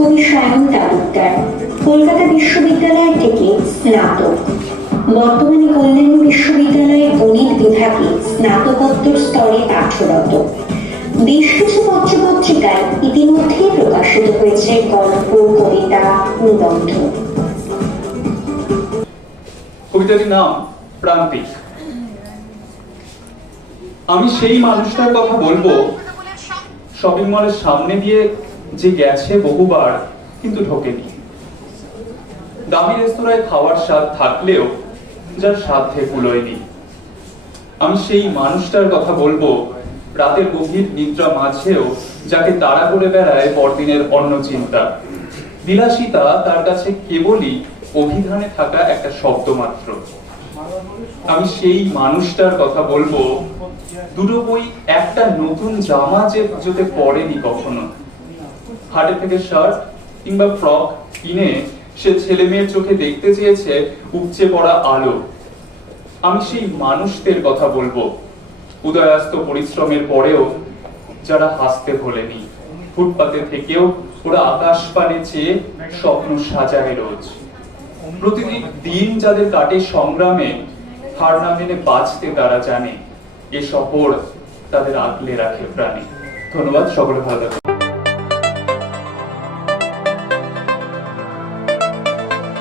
কবি সায়ন তালুকদার, কলকাতা বিশ্ববিদ্যালয় থেকে স্নাতক, বর্তমানে কল্যাণী বিশ্ববিদ্যালয়ের গণিত বিভাগে স্নাতকোত্তর স্তরে পাঠরত। বেশ কিছু পত্রপত্রিকায় ইতিমধ্যেই প্রকাশিত হয়েছে গল্প, কবিতা, নিবন্ধ। কবিতাটির নাম প্রান্তিক। আমি সেই মানুষটার কথা বলবো শপিং মলের সামনে দিয়ে যে গেছে বহুবার কিন্তু ঢোকেনি। দামি রেস্তোরাঁয় খাওয়ার স্বাদ থাকলেও যার সাধ্যে কুলোয়নি। আমি সেই মানুষটার কথা বলবো রাতের গভীর নিদ্রা মাঝেও যাকে তাড়া করে বেড়ায় পরদিনের অন্য চিন্তা। বিলাসিতা তার কাছে কেবলই অভিধানে থাকা একটা শব্দ মাত্র। আমি সেই মানুষটার কথা বলবো দুটো বই একটা নতুন জামা যেতে পরেনি কখনো। হাটে থেকে শার্ট কিংবা ফ্রক কিনে সে ছেলে মেয়ের চোখে দেখতে চেয়েছে উপচে পড়া আলো। আমি সেই মানুষদের কথা বলবো উদয়াস্ত পরিশ্রমের পরেও যারা হাসতে ভোলেনি। ফুটপাতে থেকেও ওরা আকাশ পানে চেয়ে স্বপ্ন সাজায় রোজ। প্রতিদিন দিন যাদের কাটে সংগ্রামে, হার না মেনে বাঁচতে তারা জানে এ শহর তাদের আগলে রাখে প্রাণে। ধন্যবাদ, সকলে ভালো থাকুন।